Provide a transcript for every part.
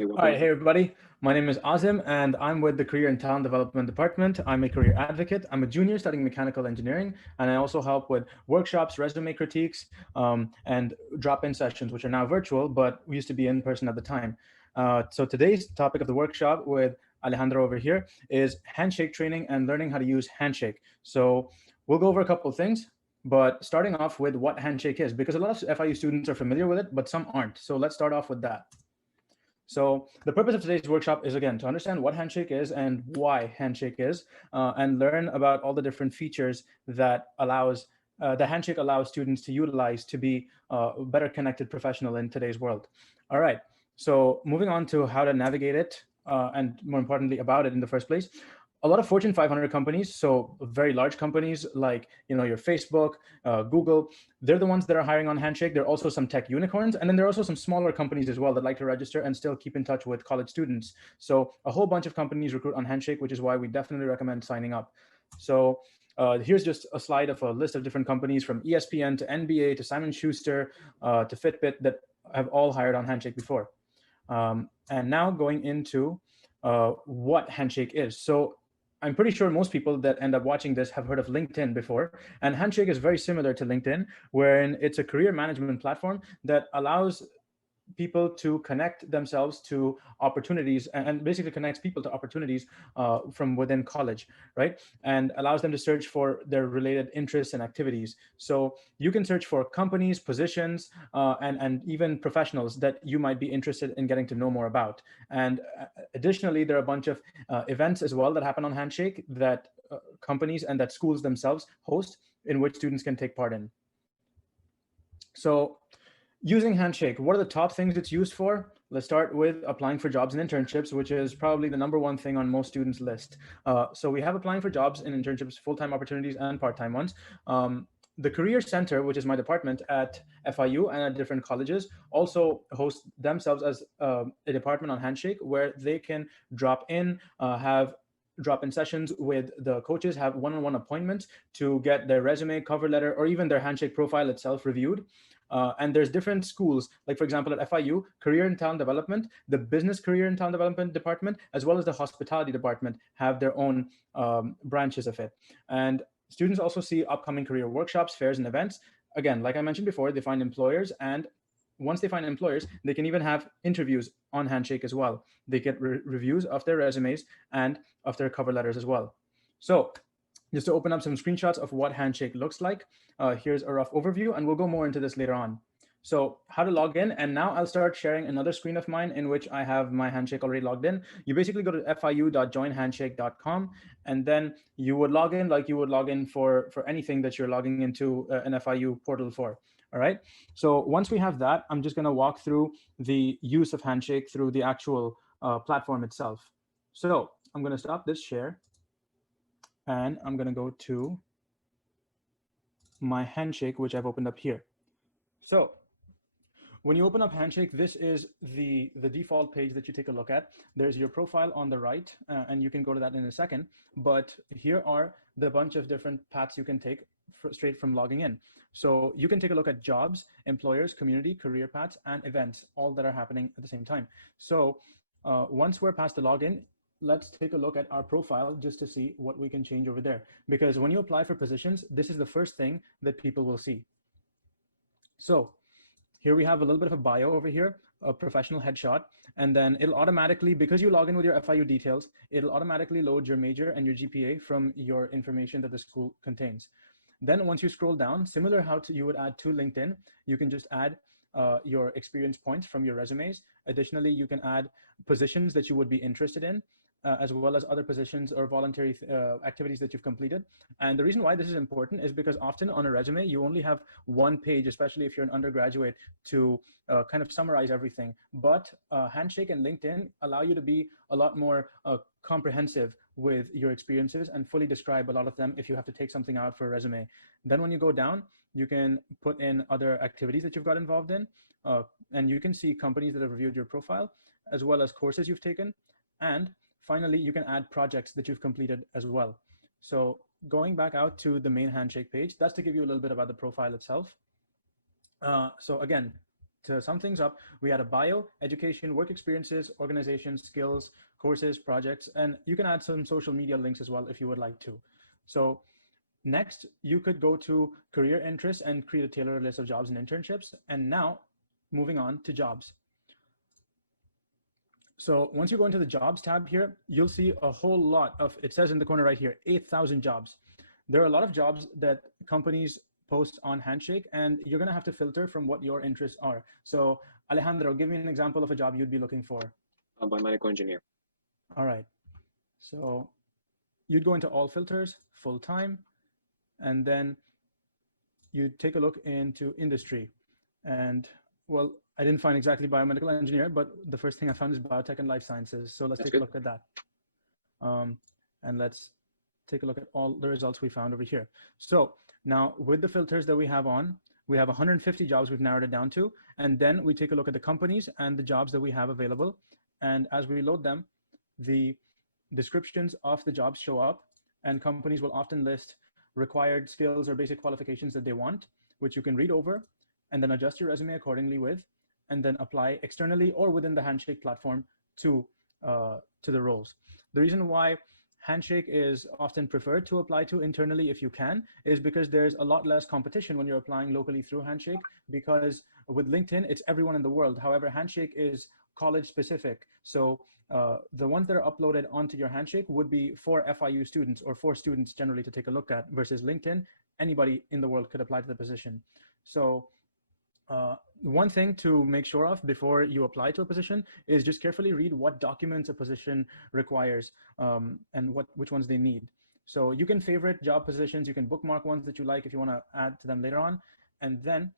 All right, hey everybody. My name is Azim, and I'm with the Career and Talent Development Department. I'm a career advocate. I'm a junior studying mechanical engineering, and I also help with workshops, resume critiques, and drop-in sessions, which are now virtual, but we used to be in person at the time. So today's topic of the workshop with Alejandro over here is handshake training and learning how to use Handshake. So we'll go over a couple of things, but starting off with what Handshake is, because a lot of FIU students are familiar with it, but some aren't. So let's start off with that. So the purpose of today's workshop is, again, to understand what Handshake is and why Handshake is, and learn about all the different features that the Handshake allows students to utilize to be a better connected professional in today's world. All right. So moving on to how to navigate it, and more importantly about it in the first place. A lot of Fortune 500 companies, so very large companies like your Facebook, Google, they're the ones that are hiring on Handshake. There are also some tech unicorns, and then there are also some smaller companies as well that like to register and still keep in touch with college students. So a whole bunch of companies recruit on Handshake, which is why we definitely recommend signing up. So here's just a slide of a list of different companies from ESPN to NBA to Simon Schuster to Fitbit that have all hired on Handshake before. And now going into what Handshake is. So I'm pretty sure most people that end up watching this have heard of LinkedIn before. And Handshake is very similar to LinkedIn, wherein it's a career management platform that allows people to connect themselves to opportunities and basically connects people to opportunities from within college, right? And allows them to search for their related interests and activities. So you can search for companies, positions, and even professionals that you might be interested in getting to know more about. And additionally, there are a bunch of events as well that happen on Handshake that companies and that schools themselves host, in which students can take part in. So using Handshake, what are the top things it's used for? Let's start with applying for jobs and internships, which is probably the number one thing on most students' list. So we have applying for jobs and internships, full-time opportunities and part-time ones. The Career Center, which is my department at FIU and at different colleges, also host themselves as a department on Handshake where they can have drop-in sessions with the coaches, have one-on-one appointments to get their resume, cover letter, or even their Handshake profile itself reviewed. And there's different schools, like for example, at FIU, Career and Talent Development, the Business Career and Talent Development Department, as well as the Hospitality Department have their own branches of it. And students also see upcoming career workshops, fairs, and events. Again, like I mentioned before, they find employers, and once they find employers, they can even have interviews on Handshake as well. They get reviews of their resumes and of their cover letters as well. So just to open up some screenshots of what Handshake looks like. Here's a rough overview, and we'll go more into this later on. So how to log in, and now I'll start sharing another screen of mine in which I have my Handshake already logged in. You basically go to fiu.joinhandshake.com, and then you would log in like you would log in for anything that you're logging into an FIU portal for. All right. So once we have that, I'm just going to walk through the use of Handshake through the actual platform itself. So I'm going to stop this share, and I'm going to go to my Handshake, which I've opened up here. So when you open up Handshake, this is the default page that you take a look at. There's your profile on the right, and you can go to that in a second. But here are the bunch of different paths you can take straight from logging in. So you can take a look at jobs, employers, community, career paths, and events, all that are happening at the same time. So once we're past the login, let's take a look at our profile just to see what we can change over there. Because when you apply for positions, this is the first thing that people will see. So here we have a little bit of a bio over here, a professional headshot, and then it'll automatically, because you log in with your FIU details, it'll automatically load your major and your GPA from your information that the school contains. Then once you scroll down, similar how you would add to LinkedIn, you can just add your experience points from your resumes. Additionally, you can add positions that you would be interested in, as well as other positions or voluntary activities that you've completed. And the reason why this is important is because often on a resume, you only have one page, especially if you're an undergraduate, to kind of summarize everything. But Handshake and LinkedIn allow you to be a lot more comprehensive with your experiences and fully describe a lot of them if you have to take something out for a resume. Then when you go down, you can put in other activities that you've got involved in, and you can see companies that have reviewed your profile, as well as courses you've taken. And finally, you can add projects that you've completed as well. So going back out to the main Handshake page, that's to give you a little bit about the profile itself. So again, to sum things up, we had a bio, education, work experiences, organization, skills, courses, projects, and you can add some social media links as well if you would like to. So next, you could go to career interests and create a tailored list of jobs and internships. And now, moving on to jobs. So once you go into the jobs tab here, you'll see a whole lot of, it says in the corner right here, 8,000 jobs. There are a lot of jobs that companies post on Handshake, and you're going to have to filter from what your interests are. So Alejandro, give me an example of a job you'd be looking for. A biomedical engineer. All right. So you'd go into all filters, full time, and then you'd take a look into industry. And well, I didn't find exactly biomedical engineer, but the first thing I found is biotech and life sciences. So let's take a look at that. And let's take a look at all the results we found over here. So now with the filters that we have on, we have 150 jobs we've narrowed it down to. And then we take a look at the companies and the jobs that we have available. And as we load them, the descriptions of the jobs show up, and companies will often list required skills or basic qualifications that they want, which you can read over and then adjust your resume accordingly with, and then apply externally or within the Handshake platform to the roles. The reason why Handshake is often preferred to apply to internally if you can is because there's a lot less competition when you're applying locally through Handshake, because with LinkedIn, it's everyone in the world. However, Handshake is college specific. So the ones that are uploaded onto your Handshake would be for FIU students or for students generally to take a look at, versus LinkedIn, anybody in the world could apply to the position. So one thing to make sure of before you apply to a position is just carefully read what documents a position requires and which ones they need. So you can favorite job positions, you can bookmark ones that you like if you want to add to them later on. And then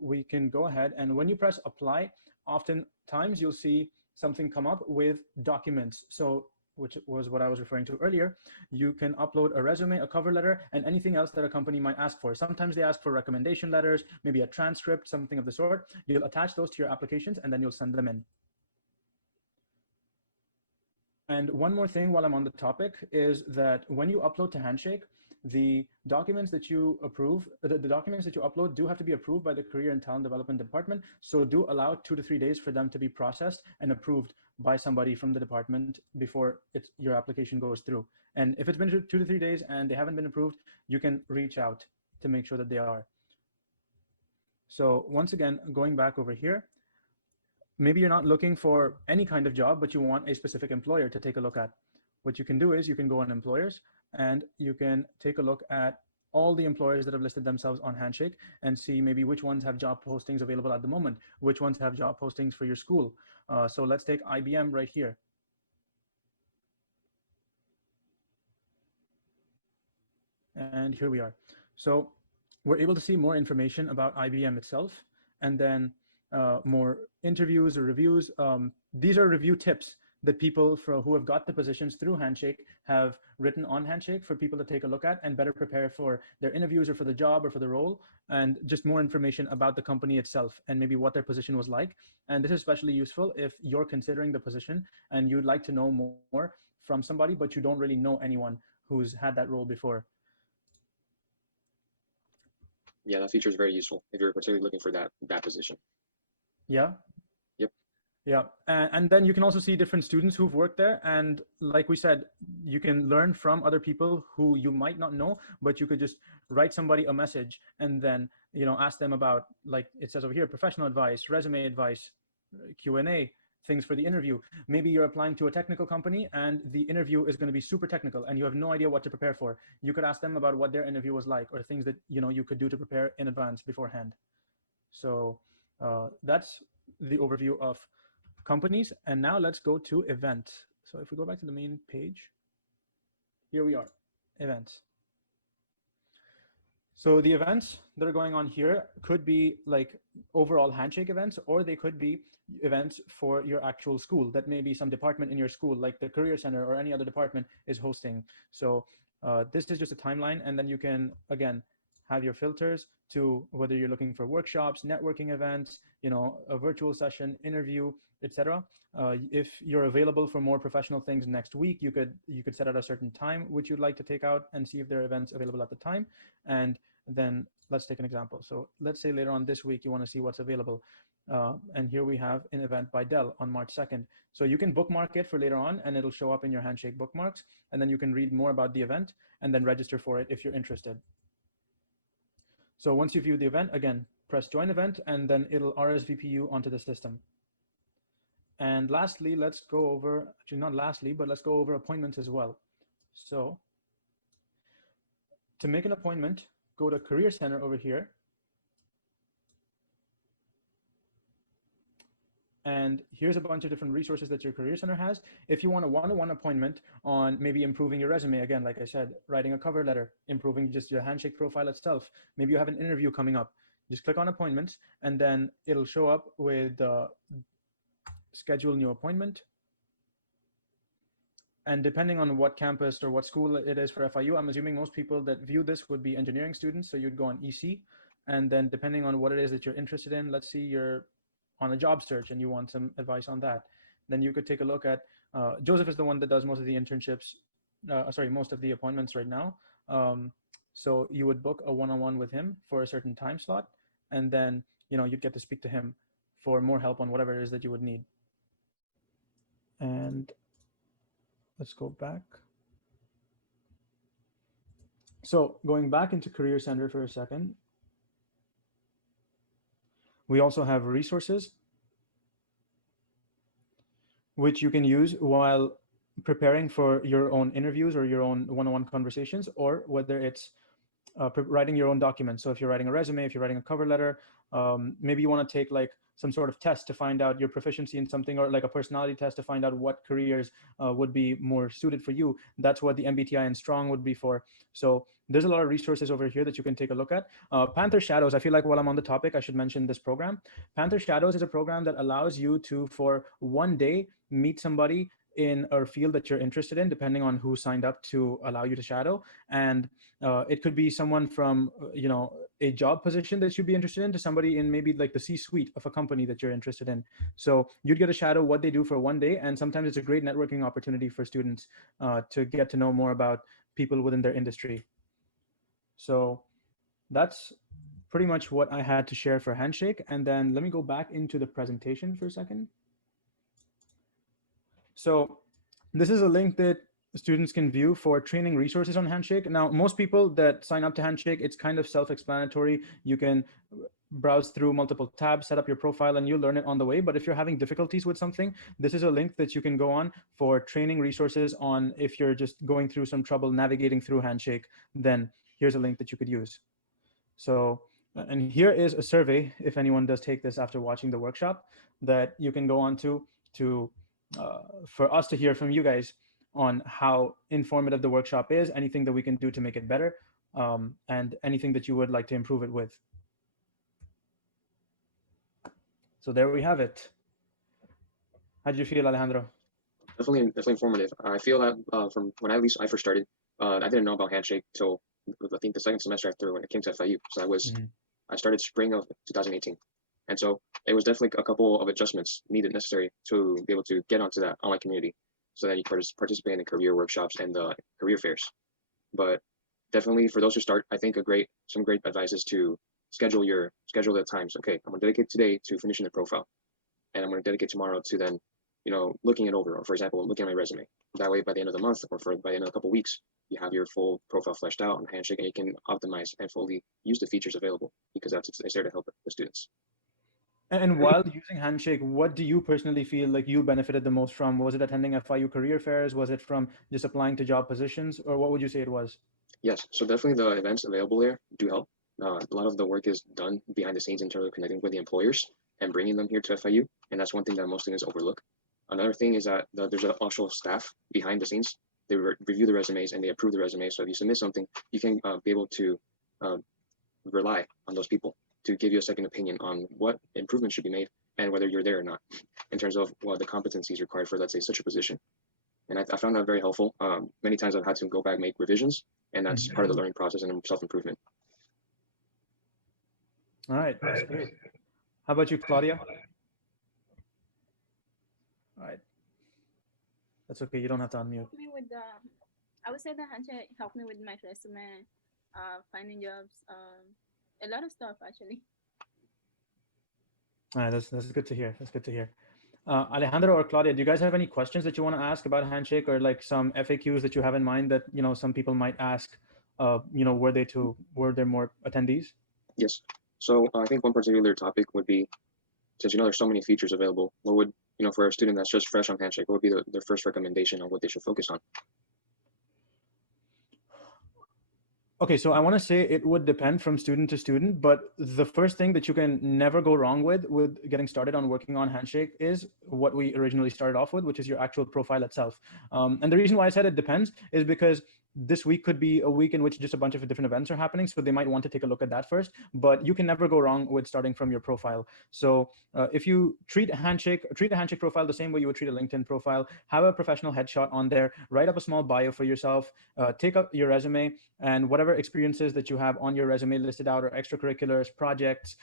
we can go ahead, and when you press apply, oftentimes you'll see something come up with documents. So which was what I was referring to earlier. You can upload a resume, a cover letter, and anything else that a company might ask for. Sometimes they ask for recommendation letters, maybe a transcript, something of the sort. You'll attach those to your applications and then you'll send them in. And one more thing while I'm on the topic is that when you upload to Handshake, the documents that you approve, the documents that you upload do have to be approved by the Career and Talent Development Department. So do allow 2 to 3 days for them to be processed and approved by somebody from the department before your application goes through. And if it's been 2 to 3 days and they haven't been approved, you can reach out to make sure that they are. So once again, going back over here, maybe you're not looking for any kind of job, but you want a specific employer to take a look at. What you can do is you can go on employers and you can take a look at all the employers that have listed themselves on Handshake and see maybe which ones have job postings available at the moment, which ones have job postings for your school. So let's take IBM right here. And here we are. So we're able to see more information about IBM itself, and then more interviews or reviews. These are review tips that people who have got the positions through Handshake have written on Handshake for people to take a look at and better prepare for their interviews or for the job or for the role, and just more information about the company itself and maybe what their position was like. And this is especially useful if you're considering the position and you'd like to know more from somebody, but you don't really know anyone who's had that role before. Yeah, that feature is very useful if you're particularly looking for that position. Yeah. Yep. Yeah, and then you can also see different students who've worked there. And like we said, you can learn from other people who you might not know, but you could just write somebody a message and then, ask them about, like it says over here, professional advice, resume advice, Q&A, things for the interview. Maybe you're applying to a technical company and the interview is going to be super technical and you have no idea what to prepare for. You could ask them about what their interview was like, or things that, you could do to prepare in advance beforehand. So that's the overview of companies. And now let's go to events. So if we go back to the main page, here we are, events. So the events that are going on here could be like overall Handshake events, or they could be events for your actual school that maybe some department in your school, like the Career Center or any other department, is hosting. So this is just a timeline, and then you can, again, have your filters to whether you're looking for workshops, networking events, a virtual session, interview, etc. If you're available for more professional things next week, you could set out a certain time which you'd like to take out and see if there are events available at the time. And then let's take an example. So let's say later on this week you want to see what's available. And here we have an event by Dell on March 2nd. So you can bookmark it for later on and it'll show up in your Handshake bookmarks. And then you can read more about the event and then register for it if you're interested. So once you view the event, again, press join event and then it'll RSVP you onto the system. And lastly, let's go over, actually not lastly, but let's go over appointments as well. So to make an appointment, go to Career Center over here. And here's a bunch of different resources that your Career Center has. If you want a one-to-one appointment on maybe improving your resume, again, like I said, writing a cover letter, improving just your Handshake profile itself, maybe you have an interview coming up, just click on appointments and then it'll show up with schedule new appointment. And depending on what campus or what school it is for FIU, I'm assuming most people that view this would be engineering students. So you'd go on EC. And then depending on what it is that you're interested in, let's see you're on a job search and you want some advice on that, then you could take a look at, Joseph is the one that does most of the internships, most of the appointments right now. So you would book a one-on-one with him for a certain time slot. And then, you'd get to speak to him for more help on whatever it is that you would need. And let's go back. So going back into Career Center for a second, we also have resources which you can use while preparing for your own interviews or your own one-on-one conversations, or whether it's writing your own documents. So if you're writing a resume, if you're writing a cover letter, maybe you want to take like some sort of test to find out your proficiency in something, or like a personality test to find out what careers would be more suited for you. That's what the MBTI and Strong would be for. So there's a lot of resources over here that you can take a look at. Panther Shadows, I feel like while I'm on the topic, I should mention this program. Panther Shadows is a program that allows you to, for one day, meet somebody in a field that you're interested in, depending on who signed up to allow you to shadow. And it could be someone from, a job position that you'd be interested in, to somebody in maybe like the C-suite of a company that you're interested in. So you'd get to shadow what they do for one day. And sometimes it's a great networking opportunity for students to get to know more about people within their industry. So that's pretty much what I had to share for Handshake. And then let me go back into the presentation for a second. So this is a link that students can view for training resources on Handshake. Now, most people that sign up to Handshake, it's kind of self-explanatory. You can browse through multiple tabs, set up your profile, and you'll learn it on the way. But if you're having difficulties with something, this is a link that you can go on for training resources on. If you're just going through some trouble navigating through Handshake, then here's a link that you could use. So, and here is a survey, if anyone does take this after watching the workshop, that you can go on to for us to hear from you guys on how informative the workshop is, anything that we can do to make it better, and anything that you would like to improve it with. So there we have it. How did you feel, Alejandro? Definitely informative. I feel that from when I first started, I didn't know about Handshake till I think the second semester after when it came to FIU. So I started spring of 2018. And so it was definitely a couple of adjustments necessary to be able to get onto that online community, so that you participate in the career workshops and the career fairs. But definitely for those who start, I think some great advice is to schedule the times. Okay, I'm gonna dedicate today to finishing the profile, and I'm gonna dedicate tomorrow to then, looking it over, or for example, looking at my resume. That way, by the end of the month, or by the end of a couple of weeks, you have your full profile fleshed out on Handshake, and you can optimize and fully use the features available, because it's there to help the students. And while using Handshake, what do you personally feel like you benefited the most from? Was it attending FIU career fairs? Was it from just applying to job positions? Or what would you say it was? Yes, so definitely the events available there do help. A lot of the work is done behind the scenes in terms of connecting with the employers and bringing them here to FIU. And that's one thing that most students overlook. Another thing is that there's also staff behind the scenes. They review the resumes and they approve the resumes. So if you submit something, you can be able to rely on those people to give you a second opinion on what improvement should be made and whether you're there or not, in terms of the competencies required for, let's say, such a position. And I found that very helpful. Many times I've had to go back, make revisions, and that's part of the learning process and self-improvement. All right, that's great. How about you, Claudia? All right. That's okay, you don't have to unmute. I would say that Handshake helped me with my resume, finding jobs, a lot of stuff actually. All right, that's good to hear. That's good to hear. Alejandro or Claudia, do you guys have any questions that you want to ask about Handshake, or like some FAQs that you have in mind that some people might ask? Were there more attendees? Yes. So I think one particular topic would be, since there's so many features available, what would for a student that's just fresh on Handshake, what would be their first recommendation on what they should focus on? Okay, so I want to say it would depend from student to student, but the first thing that you can never go wrong with getting started on working on Handshake is what we originally started off with, which is your actual profile itself. And the reason why I said it depends is because this week could be a week in which just a bunch of different events are happening, so they might want to take a look at that first. But you can never go wrong with starting from your profile. So if you treat a Handshake profile the same way you would treat a LinkedIn profile, have a professional headshot on there, write up a small bio for yourself, take up your resume, and whatever experiences that you have on your resume listed out, or extracurriculars, projects,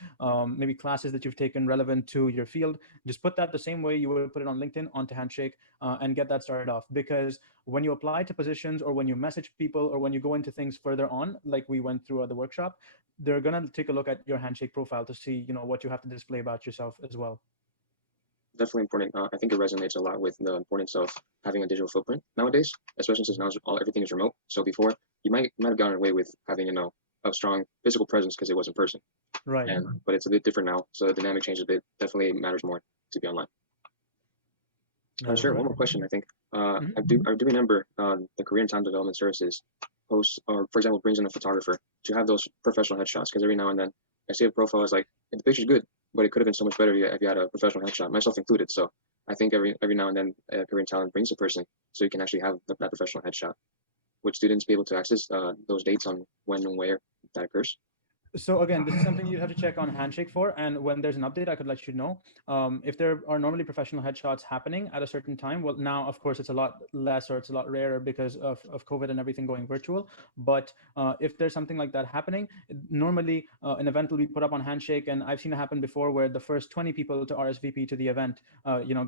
maybe classes that you've taken relevant to your field, just put that the same way you would put it on LinkedIn onto Handshake, and get that started off. Because when you apply to positions, or when you message people, or when you go into things further on, like we went through at the workshop, they're going to take a look at your Handshake profile to see what you have to display about yourself as well. Definitely important. I think it resonates a lot with the importance of having a digital footprint nowadays, especially since now everything is remote. So before, you might have gotten away with having a strong physical presence because it was in person. Right. But it's a bit different now, so the dynamic changes a bit. Definitely matters more to be online. Sure. One more question. I think I do remember the Career and Talent Development Services posts, or for example, brings in a photographer to have those professional headshots, because every now and then I see a profile is like, the picture's good, but it could have been so much better if you had a professional headshot, myself included. So I think every now and then Career and Talent brings a person so you can actually have that professional headshot. Would students be able to access those dates on when and where that occurs? So again, this is something you have to check on Handshake for, and when there's an update, I could let you know. If there are normally professional headshots happening at a certain time, well, now of course it's a lot less, or it's a lot rarer because of COVID and everything going virtual. But if there's something like that happening, normally an event will be put up on Handshake, and I've seen it happen before where the first 20 people to RSVP to the event,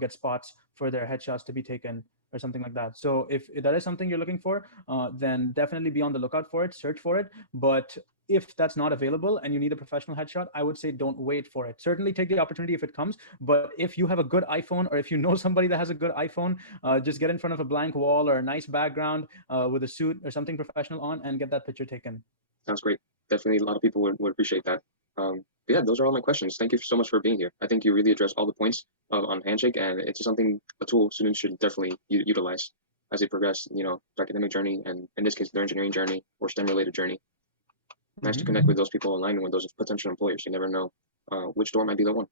get spots for their headshots to be taken, or something like that. So if that is something you're looking for, then definitely be on the lookout for it, search for it. But if that's not available and you need a professional headshot, I would say don't wait for it. Certainly take the opportunity if it comes, but if you have a good iPhone, or if you know somebody that has a good iPhone, just get in front of a blank wall or a nice background with a suit or something professional on, and get that picture taken. Sounds great. Definitely a lot of people would appreciate that. But yeah, those are all my questions. Thank you so much for being here. I think you really addressed all the points on Handshake, and it's a tool students should definitely utilize as they progress, their academic journey, and in this case, their engineering journey or STEM-related journey. Nice to connect with those people online and with those potential employers. You never know which door might be the one.